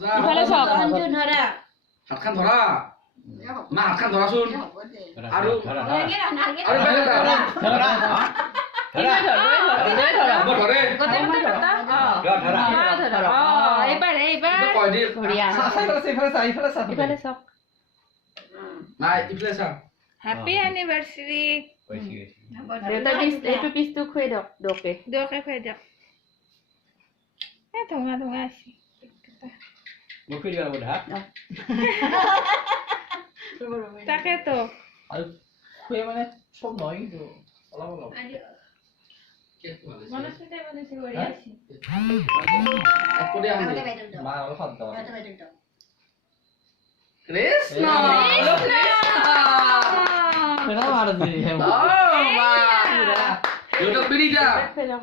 ইফালে চাওক অঞ্জু ধৰা হাতখান ধৰা মা হাতখান ধৰাচোন আৰু নালাগে নালাগে আৰু বেলেগ ধৰা ধৰা হ'ব ধৰে গোটেই ধৰা ধৰা এইবাৰ কয় দি ঘৰিয়া ইফালে চাওক নাই ইফালে চা হ্যাপি অ্যানিভাৰ্সাৰি দেউতা এইটো পিছটো খুৱাই দিয়ক দকে দোকে খুৱাই দিয়ক ধোঙা ধোঙা আছে তাকেতো মনস্মিতাই বনাইছে বঢ়িয়া আছে একপদে আন আগতে বাইদেউ আগতে বাইদেউ কৃষ্ণ দেউতাক বিৰি যা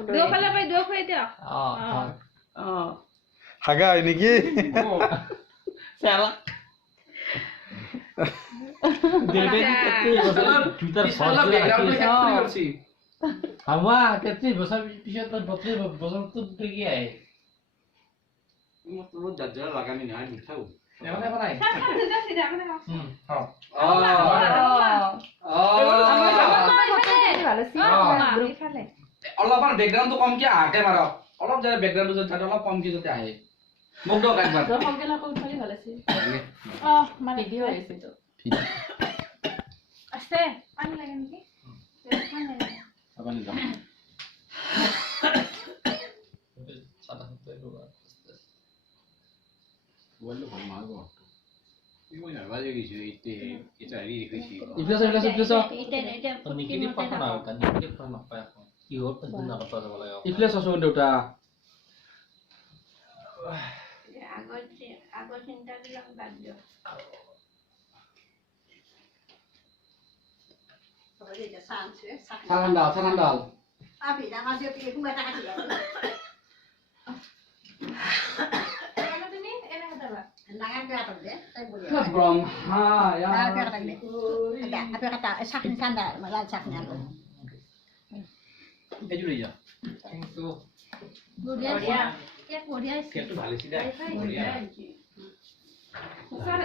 দো ফালে পাই দো খুৱাই দিয়ক হাগা হয় নেকি পিছফালে বেকগ্ৰাউণ্ডটো শেষ কৰি গৈছি হাৱা কেতি বছৰ পিছত 32 বছৰটো কি আহে তোৰ দাদা লাগানি নাই মিঠাও এনে বনাই সিধা সিধা মানে ইফালে অলপমান বেকগ্ৰাউণ্ডটো কমকে আহাকে মাৰক অলপ যাতে বেকগ্ৰাউণ্ডটো যাতে অলপ কমকে যাতে আহে মোক দক একবাৰ সংকেলা কৈ উঠালি ভাল আছিল মানে ভিডিঅ' আহিছে তো আছে পানী লাগে নেকি আপুনি যাম বললো ভাল মাগো ইমই না বাজে গেছি এটা রি রেখেছি নিগেটিভ কথা না নিগেটিভ কথা নাপায় কি হ'ল না কথা যাব লাগে ইফালে চাচোন দেউতা আগৰ চিন্তাবিলাক বাদ দিয়ক চানান্দাল আপি ডাঙৰ যে পিকে কোনোবা এটা কাটি তুমি এনে হতাবা ডাঙৰ পেটা দে তাই বলি ব্ৰহ্মা ডাঙৰ পেটা দে আপি কাটা চাকনি ঠাণ্ডা লাল চাকনি আনো এই জুড়ে যা বঢ়িয়া কেক বঢ়িয়া আছে কেটো ভালো ছিল বঢ়িয়া